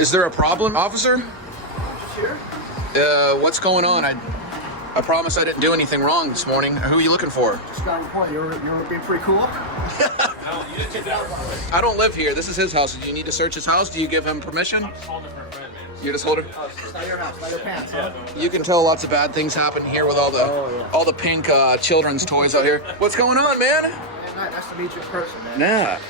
Is there a problem, officer? Here? What's going on? I promise I didn't do anything wrong this morning. Who are you looking for? Just got a point. You're being pretty cool. No, you didn't take it out. I don't live here. This is his house. Do you need to search his house? Do you give him permission? I'm just holding for a friend, man. You just hold it? Oh, it's not your house, not your pants, huh? You can tell lots of bad things happen here with all the pink children's toys out here. What's going on, man? Man, nice to meet you in person, man. Yeah.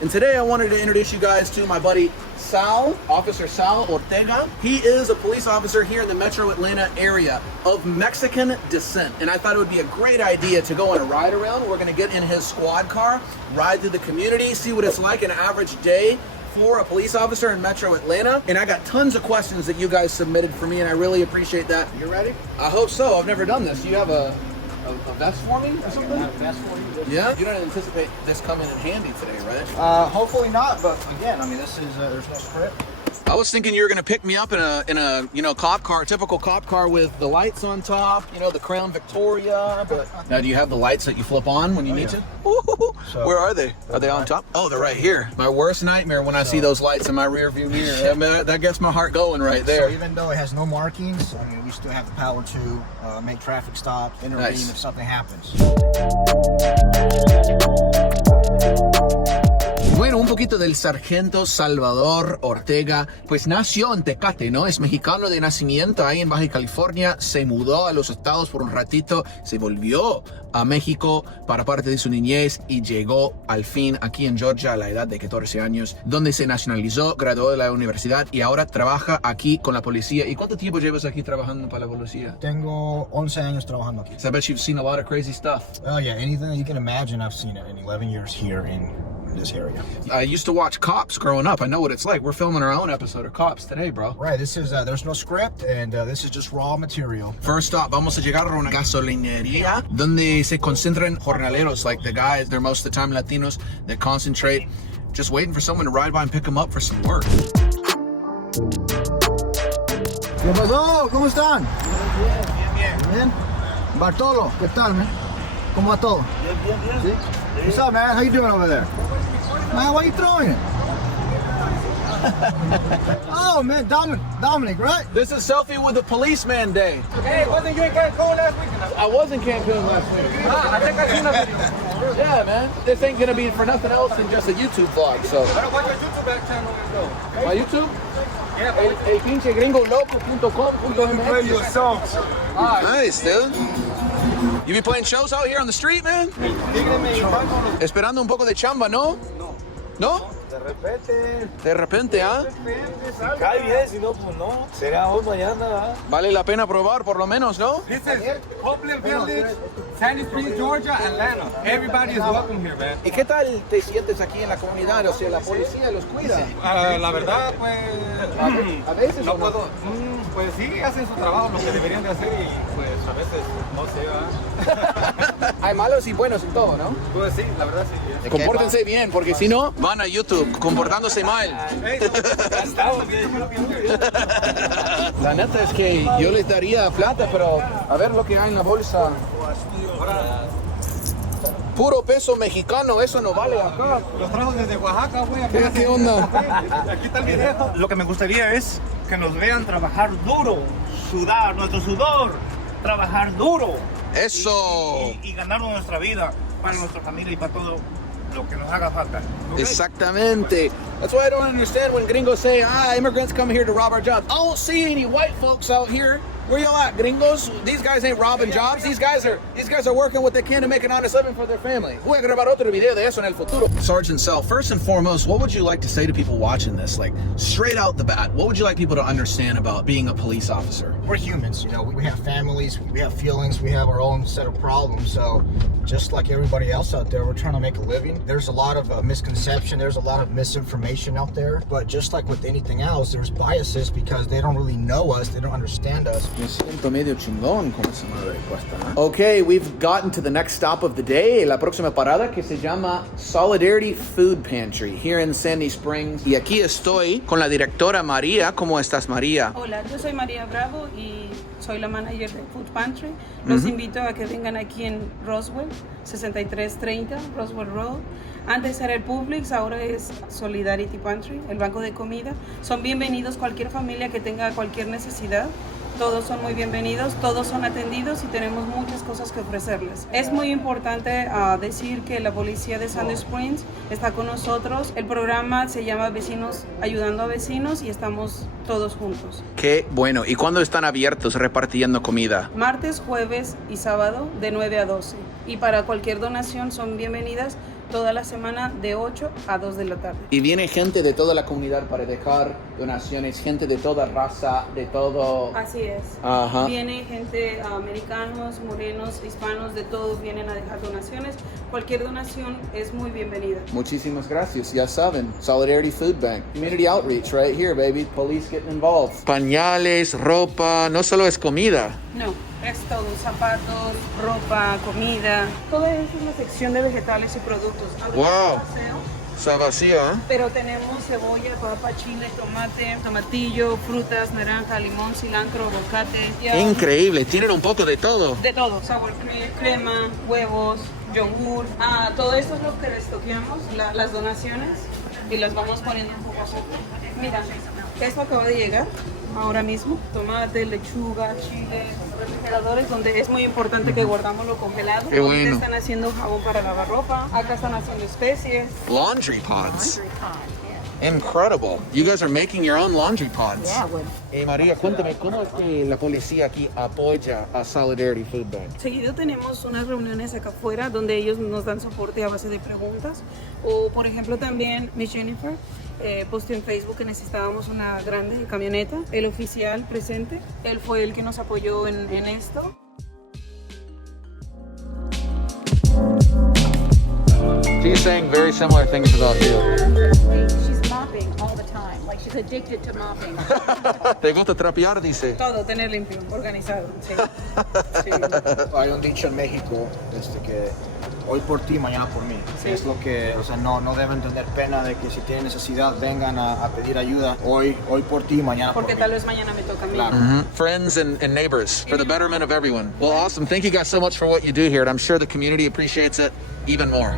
And today I wanted to introduce you guys to my buddy Sal, Officer Sal Ortega. He is a police officer here in the Metro Atlanta area of Mexican descent. And I thought it would be a great idea to go on a ride around. We're gonna get in his squad car, ride through the community, see what it's like an average day for a police officer in Metro Atlanta. And I got tons of questions that you guys submitted for me, and I really appreciate that. You ready? I hope so. I've never done this. Do you have a vest for me or something? A vest for you? Yeah? You don't anticipate this coming in handy today, right? Hopefully not, but again, I mean, this is, there's no script. I was thinking you were gonna pick me up in a cop car, typical cop car with the lights on top, the Crown Victoria. But now, do you have the lights that you flip on when you need to? Ooh, So- where are they? Are they on top? Oh, they're right here. My worst nightmare when I see those lights in my rear view mirror. I mean, that gets my heart going right there. So even though it has no markings, I mean, we still have the power to make traffic stops, intervene Nice. if something happens. Bueno, un poquito del sargento Salvador Ortega, pues nació en Tecate, ¿no? Es mexicano de nacimiento ahí en Baja California, se mudó a los estados por un ratito, se volvió a México para parte de su niñez y llegó al fin aquí en Georgia a la edad de 14 años, donde se nacionalizó, graduó de la universidad y ahora trabaja aquí con la policía. ¿Y cuánto tiempo llevas aquí trabajando para la policía? Tengo 11 años trabajando aquí. So I bet you've seen a lot of crazy stuff. Oh yeah, anything that you can imagine, I've seen it in 11 years here in this area. I used to watch Cops growing up. I know what it's like. We're filming our own episode of Cops today, bro. Right, this is, there's no script, and this is just raw material. First stop, vamos a llegar a una gasolinería donde se concentran jornaleros, like the guys, they're most of the time Latinos, that concentrate, just waiting for someone to ride by and pick them up for some work. ¿Qué pasó? ¿Cómo están? Bien. ¿Bien? Bartolo, ¿qué tal, man? ¿Cómo va todo? Bien. What's up, man? How you doing over there? Man, why are you throwing it? Oh, man, Dominic, right? This is Selfie with the Policeman Day. Hey, wasn't you in Cancun last week? I was in Cancun last week. I think I seen a video. Yeah, man. This ain't gonna be for nothing else than just a YouTube vlog, so. Pero watch your YouTube back channel though. My YouTube? Yeah, El pinche gringoloco.com.mx. play your songs. Nice, dude. You be playing shows out here on the street, man? Esperando un poco de chamba, ¿no? ¿No? De repente, De repente, ¿ah? si cae bien, si no, pues no. Será hoy, mañana, ¿ah? Vale la pena probar, por lo menos, ¿no? This is Copeland Village, Sandy Springs, Georgia, Atlanta. Everybody is welcome here, man. ¿Y qué tal te sientes aquí en la comunidad? O sea, la policía los cuida. La verdad, pues, A veces no ¿o puedo. Pues sí, hacen su trabajo, lo que deberían de hacer y pues a veces no sé, ¿verdad? Hay malos y buenos en todo, ¿no? Pues sí, la verdad sí. Compórtense bien, porque si no, van a YouTube comportándose mal. Hey, estamos bien. La neta es que yo les daría plata, pero a ver lo que hay en la bolsa. Puro peso mexicano, eso no vale acá. Los trajo desde Oaxaca, güey. ¿Qué onda? Aquí está el video. Lo que me gustaría es que nos vean trabajar duro, sudar nuestro sudor, trabajar duro Eso. y ganarnos nuestra vida para nuestra familia y para todo lo que nos haga falta. ¿Ok? Exactamente. That's why I don't understand when gringos say, immigrants come here to rob our jobs. I don't see any white folks out here. Where y'all at, gringos? These guys ain't robbing jobs. These guys are working what they can to make an honest living for their family. Voy a grabar otro video de eso en el futuro. Sergeant Sal, first and foremost, what would you like to say to people watching this? Like, straight out the bat, what would you like people to understand about being a police officer? We're humans, we have families, we have feelings, we have our own set of problems. So just like everybody else out there, we're trying to make a living. There's a lot of misconception, there's a lot of misinformation out there. But just like with anything else, there's biases because they don't really know us, they don't understand us. Me siento medio chingón con esa madre puesta, ¿eh? Okay, we've gotten to the next stop of the day, la próxima parada que se llama Solidarity Food Pantry here in Sandy Springs. Y aquí estoy con la directora María. ¿Cómo estás, María? Hola, yo soy María Bravo y soy la manager de Food Pantry. Los invito a que vengan aquí en Roswell, 6330 Roswell Road. Antes era el Publix, ahora es Solidarity Pantry, el banco de comida. Son bienvenidos cualquier familia que tenga cualquier necesidad. Todos son muy bienvenidos, todos son atendidos y tenemos muchas cosas que ofrecerles. Es muy importante decir que la policía de Sandy Springs está con nosotros. El programa se llama Vecinos Ayudando a Vecinos y estamos todos juntos. Qué bueno. ¿Y cuándo están abiertos repartiendo comida? Martes, jueves y sábado de 9 a 12. Y para cualquier donación son bienvenidas toda la semana de 8 a 2 de la tarde. Y viene gente de toda la comunidad para dejar donaciones, gente de toda raza, de todo... Así es. Ajá. Viene gente, americanos, morenos, hispanos, de todos vienen a dejar donaciones. Cualquier donación es muy bienvenida. Muchísimas gracias. Ya saben, Solidarity Food Bank. Community outreach right here, baby. Police getting involved. Pañales, ropa, no solo es comida. No, es todo, zapatos, ropa, comida. Toda esta es la sección de vegetales y productos. Ahorita Wow. está vacío, Está vacío, ¿eh? pero tenemos cebolla, papa, chile, tomate, tomatillo, frutas, naranja, limón, cilantro, aguacate. Increíble, tienen un poco de todo. De todo, sour cream, crema, huevos, yogur. Todo esto es lo que les toqueamos, las donaciones, y las vamos poniendo un poco así. Mira, esto acaba de llegar ahora mismo. Tomate, lechuga, chile, refrigeradores donde es muy importante que guardamos lo congelado. Qué bueno. Ahorita están haciendo jabón para lavar ropa, acá están haciendo especies. Laundry pods. Incredible. You guys are making your own laundry pods. Yeah, bueno. María, cuéntame, ¿cómo es que la policía aquí apoya a Solidarity Food Bank? Seguido tenemos unas reuniones acá afuera donde ellos nos dan soporte a base de preguntas. O, por ejemplo, también Miss Jennifer posteó en Facebook que necesitábamos una grande camioneta. El oficial presente, él fue el que nos apoyó en esto. She's saying very similar things about you. She's mopping all the time, like she's addicted to mopping. ¿Te gusta trapear? Dice. Todo, tener limpio, organizado. Sí. Sí. Hay un dicho en México que hoy por ti, mañana por mí. Sí. Es lo que, o sea, no deben tener pena de que si tienen necesidad vengan a pedir ayuda. Hoy por ti, mañana Porque por tal mí. vez mañana me toca a mí. Claro. Friends and neighbors for the betterment of everyone. Well, awesome. Thank you guys so much for what you do here, and I'm sure the community appreciates it even more.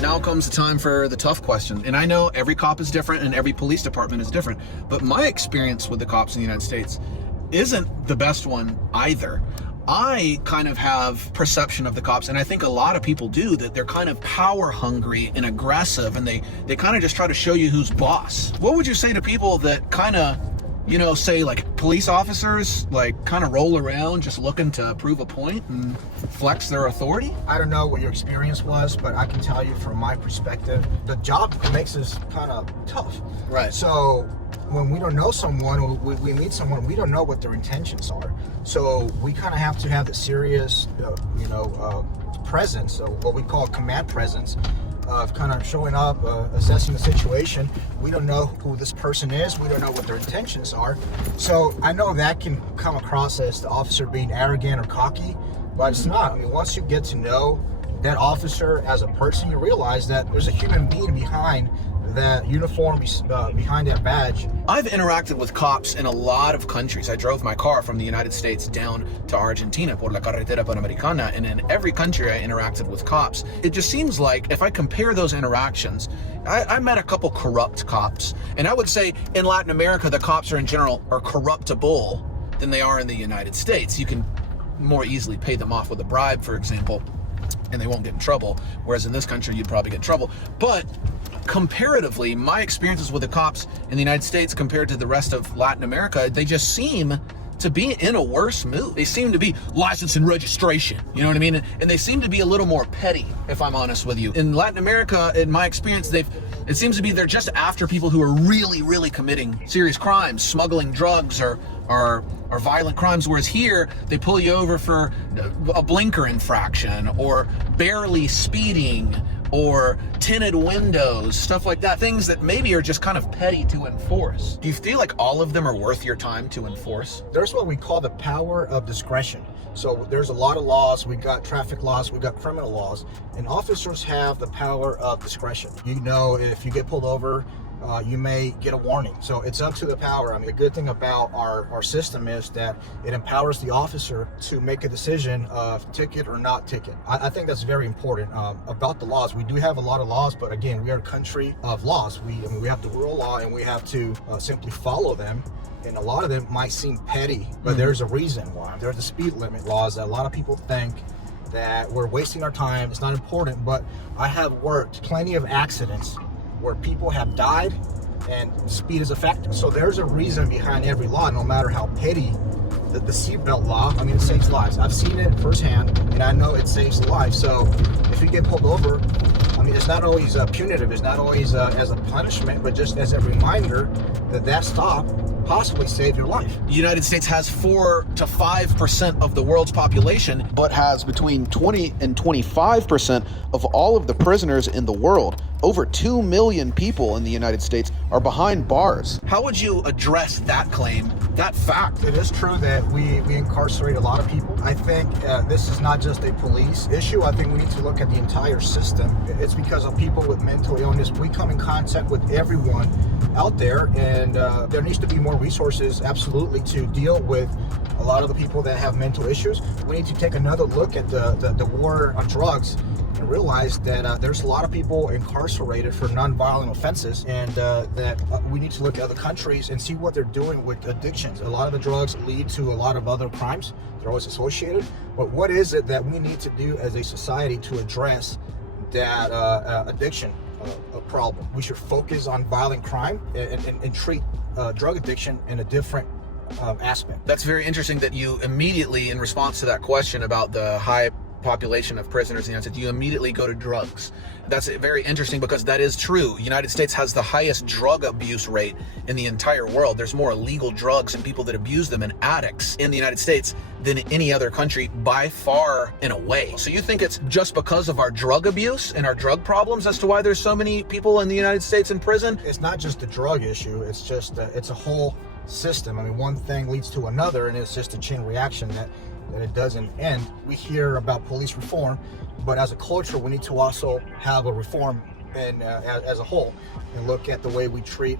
Now comes the time for the tough question. And I know every cop is different and every police department is different, but my experience with the cops in the United States isn't the best one either. I kind of have perception of the cops, and I think a lot of people do, that they're kind of power hungry and aggressive, and they kind of just try to show you who's boss. What would you say to people that kind of, you know, say like police officers like kind of roll around just looking to prove a point and flex their authority? I don't know what your experience was, but I can tell you from my perspective, the job makes us kind of tough. Right. So when we don't know someone, we meet someone, we don't know what their intentions are. So we kind of have to have the serious, presence, so what we call command presence, of kind of showing up, assessing the situation. We don't know who this person is. We don't know what their intentions are. So I know that can come across as the officer being arrogant or cocky, but it's not. I mean, once you get to know that officer as a person, you realize that there's a human being behind that uniform, behind that badge. I've interacted with cops in a lot of countries. I drove my car from the United States down to Argentina por la carretera panamericana, and in every country I interacted with cops. It just seems like if I compare those interactions, I met a couple corrupt cops, and I would say in Latin America the cops are in general are corruptible than they are in the United States. You can more easily pay them off with a bribe, for example, and they won't get in trouble, whereas in this country you'd probably get in trouble. But comparatively, my experiences with the cops in the United States compared to the rest of Latin America, they just seem to be in a worse mood. They seem to be license and registration, you know what I mean? And they seem to be a little more petty, if I'm honest with you. In Latin America, in my experience, it seems to be they're just after people who are really, really committing serious crimes, smuggling drugs or violent crimes, whereas here they pull you over for a blinker infraction or barely speeding or tinted windows, stuff like that. Things that maybe are just kind of petty to enforce. Do you feel like all of them are worth your time to enforce? There's what we call the power of discretion. So there's a lot of laws. We got traffic laws, we got criminal laws, and officers have the power of discretion. You know, if you get pulled over, you may get a warning. So it's up to the power. I mean, the good thing about our system is that it empowers the officer to make a decision of ticket or not ticket. I think that's very important. About the laws, we do have a lot of laws, but again, we are a country of laws. We have the rule of law, and we have to simply follow them. And a lot of them might seem petty, but there's a reason why. There's the speed limit laws that a lot of people think that we're wasting our time, it's not important, but I have worked plenty of accidents where people have died and speed is a factor. So there's a reason behind every law, no matter how petty the seatbelt law. I mean, it saves lives. I've seen it firsthand, and I know it saves lives. So if you get pulled over, I mean, it's not always punitive, it's not always as a punishment, but just as a reminder that stop possibly saved your life. The United States has 4 to 5% of the world's population, but has between 20 and 25% of all of the prisoners in the world. Over 2 million people in the United States are behind bars. How would you address that claim, that fact? It is true that we incarcerate a lot of people. I think this is not just a police issue. I think we need to look at the entire system. It's because of people with mental illness. We come in contact with everyone out there, and there needs to be more resources, absolutely, to deal with a lot of the people that have mental issues. We need to take another look at the war on drugs and realize that there's a lot of people incarcerated for non-violent offenses, and that we need to look at other countries and see what they're doing with addictions. A lot of the drugs lead to a lot of other crimes. They're always associated. But what is it that we need to do as a society to address that addiction problem? We should focus on violent crime and treat drug addiction in a different aspect. That's very interesting that you immediately, in response to that question about the high population of prisoners in the United States, you immediately go to drugs. That's very interesting because that is true. The United States has the highest drug abuse rate in the entire world. There's more illegal drugs and people that abuse them and addicts in the United States than any other country by far and away. So you think it's just because of our drug abuse and our drug problems as to why there's so many people in the United States in prison? It's not just the drug issue. It's just, it's a whole system. I mean, one thing leads to another, and it's just a chain reaction that it doesn't end. We hear about police reform, but as a culture, we need to also have a reform and as a whole, and look at the way we treat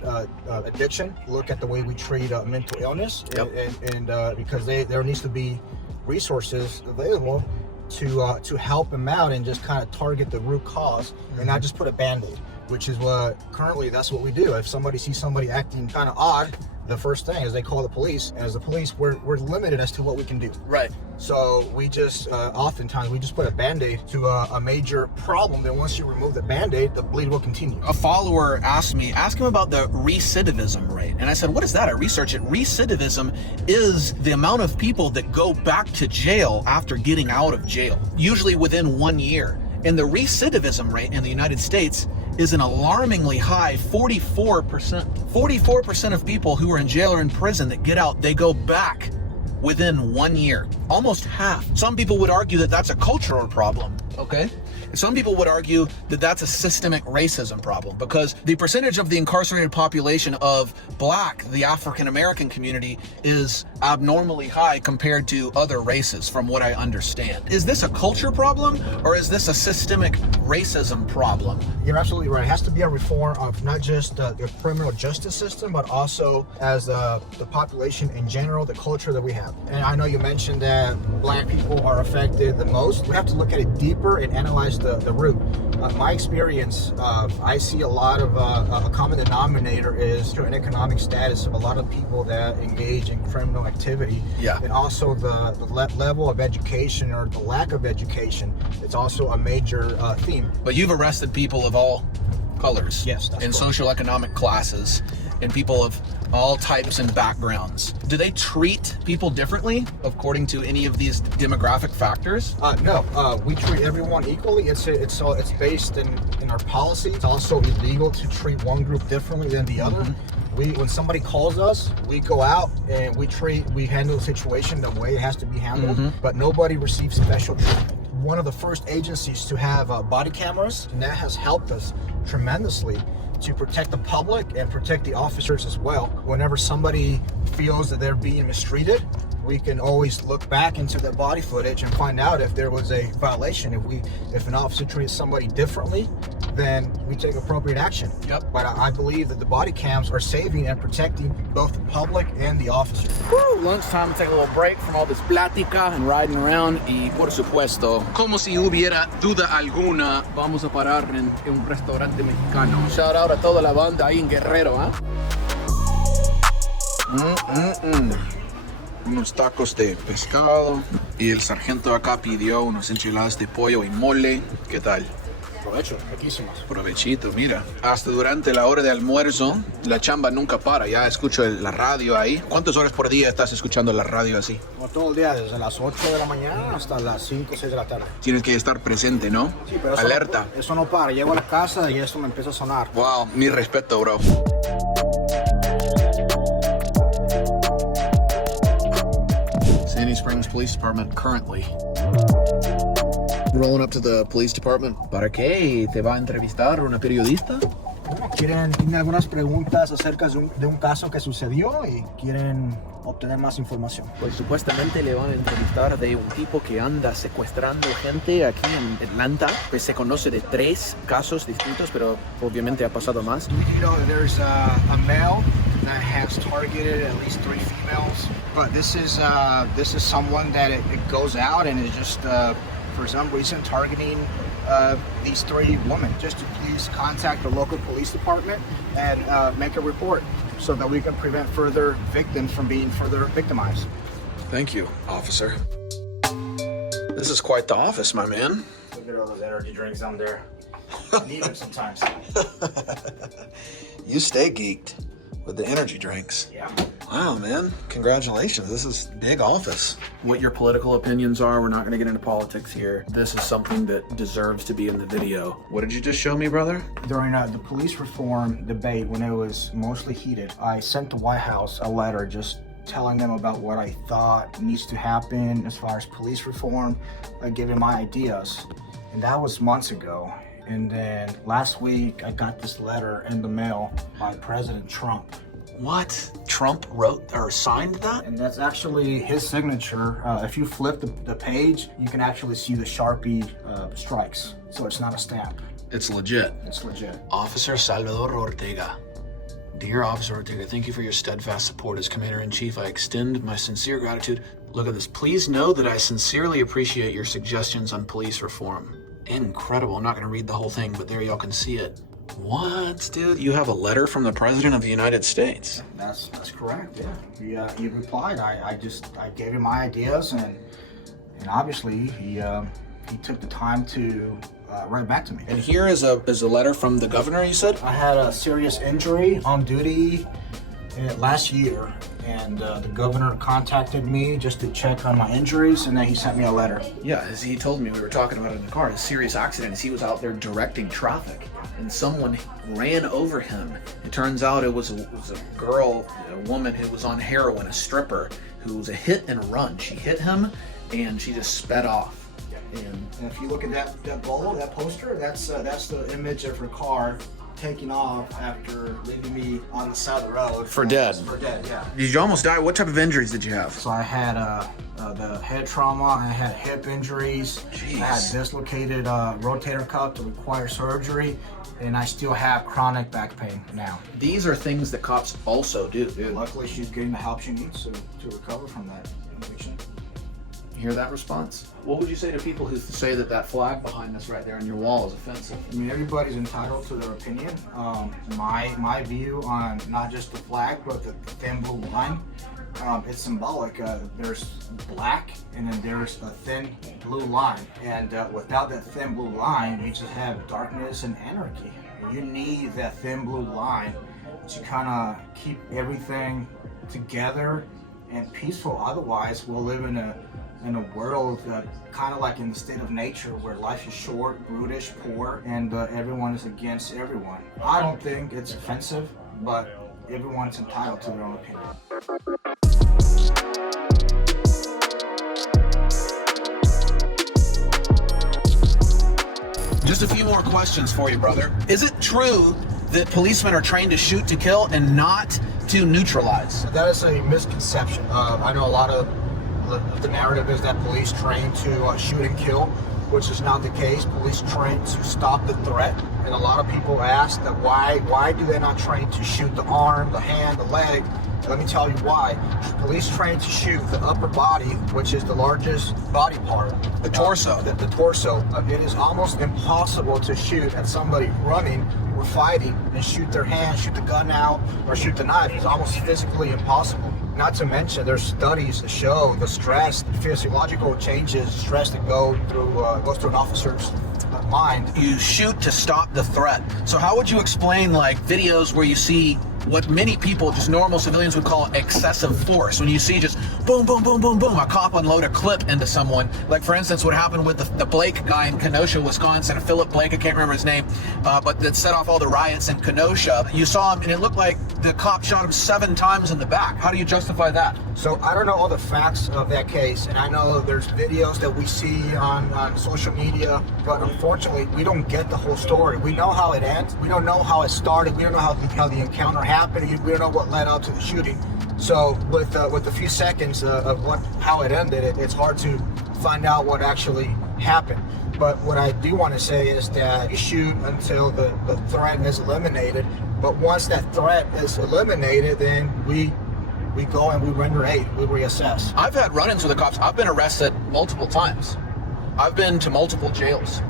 addiction, look at the way we treat mental illness, and because there needs to be resources available to help them out and just kind of target the root cause and not just put a band-aid, which is what currently that's what we do. If somebody sees somebody acting kind of odd, the first thing is they call the police. As the police, we're limited as to what we can do. Right. So we just oftentimes we just put a band-aid to a major problem. Then once you remove the band-aid, the bleed will continue. A follower asked him about the recidivism rate. And I said, what is that? I researched it. Recidivism is the amount of people that go back to jail after getting out of jail, usually within 1 year. And the recidivism rate in the United States is an alarmingly high 44%. 44% of people who are in jail or in prison that get out, they go back within 1 year. Almost half. Some people would argue that that's a cultural problem, okay? Some people would argue that that's a systemic racism problem because the percentage of the incarcerated population of Black, the African American community, is abnormally high compared to other races, from what I understand. Is this a culture problem or is this a systemic racism problem? You're absolutely right. It has to be a reform of not just the criminal justice system, but also as the population in general, the culture that we have. And I know you mentioned that Black people are affected the most. We have to look at it deeper and analyze the root. My experience, I see a lot of a common denominator is an economic status of a lot of people that engage in criminal activity. Yeah. And also the level of education or the lack of education. It's also a major theme. But you've arrested people of all colors. Yes, that's in correct. socioeconomic classes, and people of all types and backgrounds. Do they treat people differently according to any of these demographic factors? No, we treat everyone equally. It's based in our policy. It's also illegal to treat one group differently than the other. When somebody calls us, we go out and we handle the situation the way it has to be handled, but nobody receives special treatment. One of the first agencies to have body cameras, and that has helped us tremendously to protect the public and protect the officers as well. Whenever somebody feels that they're being mistreated, we can always look back into the body footage and find out if there was a violation. If an officer treated somebody differently, then we take appropriate action. Yep. But I believe that the body cams are saving and protecting both the public and the officer. Woo, lunchtime, take a little break from all this plática and riding around. Y por supuesto, como si hubiera duda alguna, vamos a parar en un restaurante mexicano. Shout out a toda la banda ahí en Guerrero, ¿eh? Unos tacos de pescado. Y el sargento acá pidió unas enchiladas de pollo y mole. ¿Qué tal? Provecho, riquísimas. Provechito, mira. Hasta durante la hora de almuerzo, la chamba nunca para. Ya escucho la radio ahí. ¿Cuántas horas por día estás escuchando la radio así? Como todo el día, desde las 8 de la mañana hasta las 5 o 6 de la tarde. Tienes que estar presente, ¿no? Sí, pero alerta. Eso no para. Llego a la casa y eso me empieza a sonar. Wow, mi respeto, bro. Sandy Springs Police Department currently. Rolling up to the police department. ¿Para qué? ¿Te va a entrevistar una periodista? Tienen algunas preguntas acerca de un caso que sucedió y quieren obtener más información. Pues supuestamente le van a entrevistar de un tipo que anda secuestrando gente aquí en Atlanta. Pues se conoce de 3 casos distintos, pero obviamente ha pasado más. You know, there's a male that has targeted at least 3 females, but this is someone that it goes out and is just for some reason targeting these 3 women. Just to please contact the local police department and make a report so that we can prevent further victims from being further victimized. Thank you, officer. This is quite the office, my man. Look at all those energy drinks down there. I need them sometimes. You stay geeked with the energy drinks. Yeah. Wow, man. Congratulations. This is big office. What your political opinions are, we're not going to get into politics here. This is something that deserves to be in the video. What did you just show me, brother? During the police reform debate, when it was mostly heated, I sent the White House a letter just telling them about what I thought needs to happen as far as police reform, giving my ideas. And that was months ago. And then last week, I got this letter in the mail by President Trump. What? Trump wrote or signed that? And that's actually his signature. If you flip the page, you can actually see the Sharpie strikes. So it's not a stamp. It's legit. It's legit. Officer Salvador Ortega. Dear Officer Ortega, thank you for your steadfast support as Commander-in-Chief. I extend my sincere gratitude. Look at this. Please know that I sincerely appreciate your suggestions on police reform. Incredible. I'm not going to read the whole thing, but there y'all can see it. What, dude? You have a letter from the President of the United States? That's correct, yeah. He replied. I gave him my ideas, and obviously he took the time to write back to me. And here is a letter from the governor, you said? I had a serious injury on duty last year, and the governor contacted me just to check on my injuries, and then he sent me a letter. Yeah, as he told me, we were talking about it in the car, a serious accident as he was out there directing traffic, and someone ran over him. It turns out it was a girl, a woman who was on heroin, a stripper, who was a hit and run. She hit him, and she just sped off. And if you look at that bolo, that poster, that's the image of her car taking off after leaving me on the side of the road. For dead? For dead, yeah. Did you almost die? What type of injuries did you have? So I had the head trauma, I had hip injuries, Jeez. I had dislocated rotator cuff to require surgery, and I still have chronic back pain now. These are things that cops also do, dude. Luckily, she's getting the help she needs to recover from that conviction. You hear that response? What would you say to people who say that flag behind us right there on your wall is offensive? I mean, everybody's entitled to their opinion. My view on not just the flag, but the thin blue line, it's symbolic. There's black, and then there's a thin blue line. And without that thin blue line, you just have darkness and anarchy. You need that thin blue line to kind of keep everything together and peaceful. Otherwise, we'll live in a world kind of like in the state of nature, where life is short, brutish, poor, and everyone is against everyone. I don't think it's offensive, but everyone's entitled to their own opinion. Just a few more questions for you, brother. Is it true that policemen are trained to shoot to kill and not to neutralize? That is a misconception. I know a lot of the narrative is that police train to shoot and kill, which is not the case. Police train to stop the threat. And a lot of people ask that why do they not train to shoot the arm, the hand, the leg? Let me tell you why. Police train to shoot the upper body, which is the largest body part. The torso. The torso. It is almost impossible to shoot at somebody running or fighting and shoot their hand, shoot the gun out, or shoot the knife. It's almost physically impossible. Not to mention, there's studies that show the stress, the physiological changes, stress that goes through an officer's mind. You shoot to stop the threat. So how would you explain like videos where you see what many people, just normal civilians, would call excessive force? When you see just boom, boom, boom, boom, boom, a cop unload a clip into someone. Like for instance, what happened with the Blake guy in Kenosha, Wisconsin, Philip Blake, I can't remember his name, but that set off all the riots in Kenosha. You saw him and it looked like the cop shot him 7 times in the back. How do you justify that? So I don't know all the facts of that case, and I know there's videos that we see on social media, but unfortunately we don't get the whole story. We know how it ends. We don't know how it started. We don't know how the encounter happened. We don't know what led up to the shooting. So with a few seconds of how it ended, it's hard to find out what actually happened. But what I do want to say is that you shoot until the threat is eliminated. But once that threat is eliminated, then we go and we render aid, we reassess. I've had run-ins with the cops. I've been arrested multiple times. I've been to multiple jails.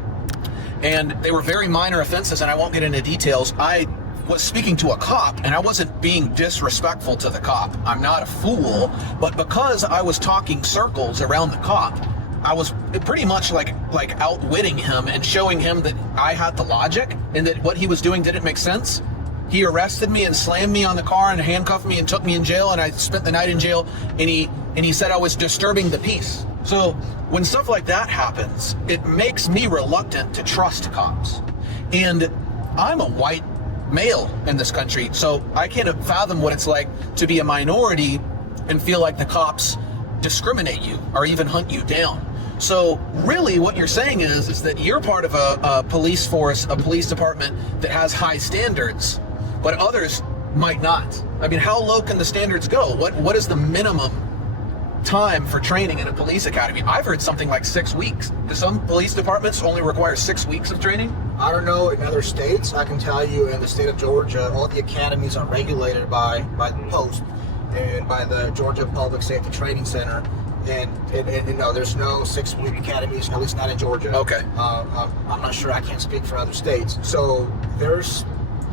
And they were very minor offenses, and I won't get into details. I was speaking to a cop, and I wasn't being disrespectful to the cop. I'm not a fool, but because I was talking circles around the cop, I was pretty much like outwitting him and showing him that I had the logic and that what he was doing didn't make sense. He arrested me and slammed me on the car and handcuffed me and took me in jail, and I spent the night in jail, and he said I was disturbing the peace. So when stuff like that happens, it makes me reluctant to trust cops. And I'm a white male in this country, so I can't fathom what it's like to be a minority and feel like the cops discriminate you or even hunt you down. So really what you're saying is that you're part of a police force, a police department that has high standards, but others might not. I mean, how low can the standards go? What is the minimum time for training in a police academy? I've heard something like 6 weeks. Do some police departments only require 6 weeks of training? I don't know in other states. I can tell you in the state of Georgia, all the academies are regulated by the post and by the Georgia Public Safety Training Center. And no, there's no 6-week academies, at least not in Georgia. Okay. I'm not sure, I can't speak for other states. So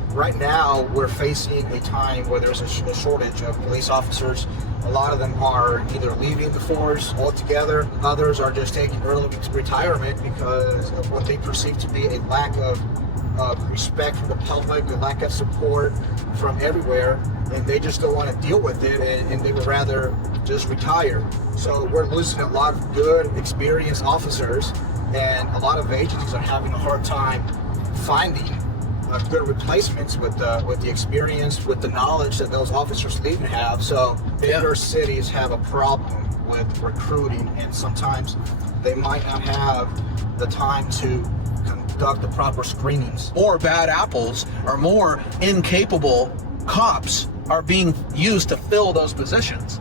right now we're facing a time where there's a shortage of police officers. A lot of them are either leaving the force altogether, others are just taking early retirement because of what they perceive to be a lack of respect from the public, a lack of support from everywhere, and they just don't want to deal with it, and they would rather just retire. So we're losing a lot of good, experienced officers, and a lot of agencies are having a hard time finding good replacements with the experience, with the knowledge that those officers leave and have. So bigger cities have a problem with recruiting, and sometimes they might not have the time to conduct the proper screenings. Or bad apples or more incapable cops are being used to fill those positions.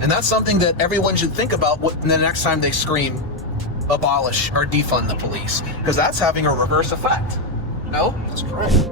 And that's something that everyone should think about the next time they scream, abolish or defund the police, because that's having a reverse effect. No? That's correct.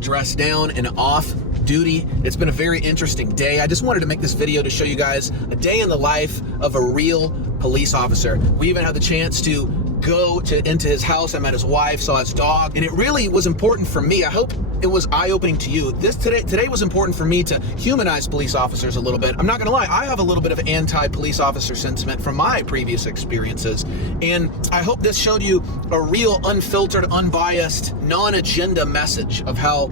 Dressed down and off duty. It's been a very interesting day. I just wanted to make this video to show you guys a day in the life of a real police officer. We even had the chance to go into his house. I met his wife, saw his dog, and it really was important for me. I hope it was eye-opening to you. Today was important for me to humanize police officers a little bit. I'm not gonna lie, I have a little bit of anti-police officer sentiment from my previous experiences, and I hope this showed you a real unfiltered, unbiased, non-agenda message of how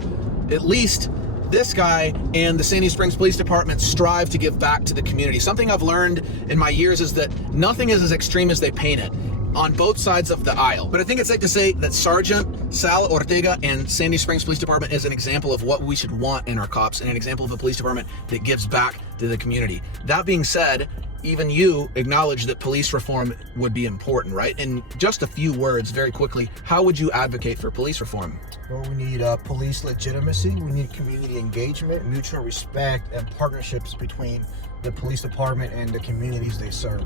at least this guy and the Sandy Springs Police Department strive to give back to the community. Something I've learned in my years is that nothing is as extreme as they paint it on both sides of the aisle. But I think it's safe to say that Sergeant Sal Ortega and Sandy Springs Police Department is an example of what we should want in our cops and an example of a police department that gives back to the community. That being said, even you acknowledge that police reform would be important, right? In just a few words, very quickly, how would you advocate for police reform? Well, we need police legitimacy, we need community engagement, mutual respect, and partnerships between the police department and the communities they serve.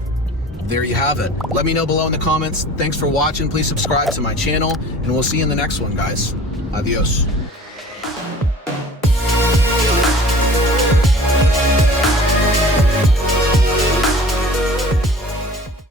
There you have it. Let me know below in the comments. Thanks for watching. Please subscribe to my channel, and we'll see you in the next one, guys. Adios.